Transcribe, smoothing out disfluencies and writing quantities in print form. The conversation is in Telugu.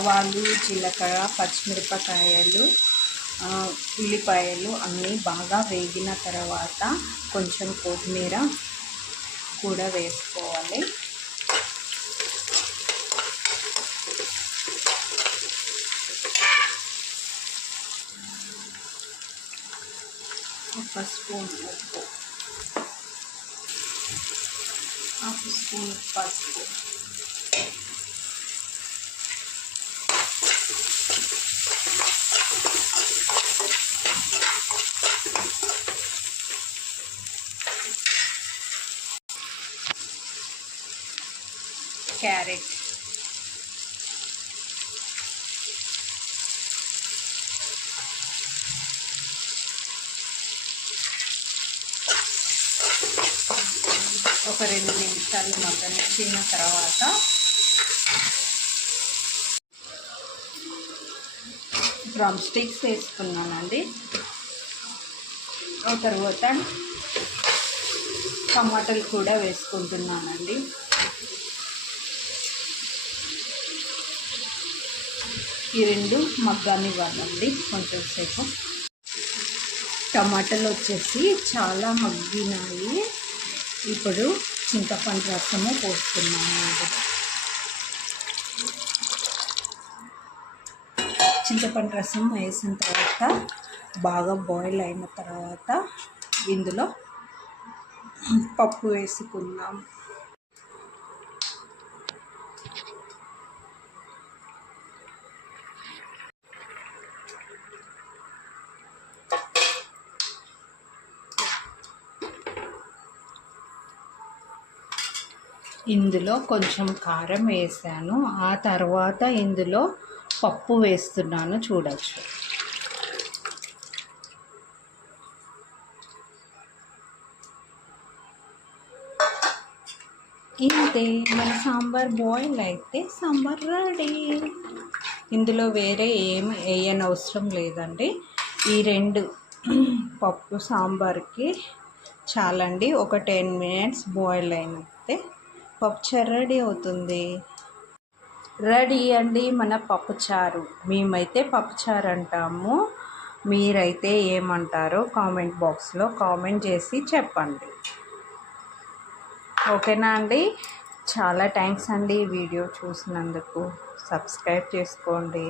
ఆవాలు, జీలకర్ర, పచ్చిమిరపకాయలు, ఉల్లిపాయలు అన్నీ బాగా వేగిన తర్వాత కొంచెం కొత్తిమీర కూడా వేసుకోవాలి. ఒక స్పూన్ ఉప్పు, హాఫ్ స్పూన్ పసుపు, క్యారెట్, ఒక 2 నిమిషాలు మగ్గనిచ్చిన తర్వాత డ్రమ్ స్టిక్స్ వేసుకున్నానండి. ఆ తర్వాత టమాటాలు కూడా వేసుకుంటున్నానండి. ఈ 2 మగ్గనివ్వాలండి కొంచెం సేపు. టమాటాలు వచ్చేసి చాలా మగ్గినాయి. ఇప్పుడు చింతపండు రసము పోస్తున్నాను. చింతపండు రసం వేసిన తర్వాత బాగా బాయిల్ అయిన తర్వాత ఇందులో పప్పు వేసుకుందాం. ఇందులో కొంచెం కారం వేసాను. ఆ తర్వాత ఇందులో పప్పు వేస్తున్నాను, చూడొచ్చు. ఇంతే, మన సాంబార్ బాయిల్ అయితే సాంబార్ రెడీ. ఇందులో వేరే ఏమి వేయనవసరం లేదండి. ఈ 2 పప్పు సాంబార్కి చాలండి. ఒక 10 మినిట్స్ బాయిల్ అయినట్టే పప్పుచారు రెడీ అవుతుంది. రెడీ అండి మన పప్పుచారు. మేమైతే పప్పుచారు అంటాము, మీరైతే ఏమంటారో కామెంట్ బాక్స్లో కామెంట్ చేసి చెప్పండి. ఓకేనా అండి? చాలా థ్యాంక్స్ అండి వీడియో చూసినందుకు. సబ్స్క్రైబ్ చేసుకోండి.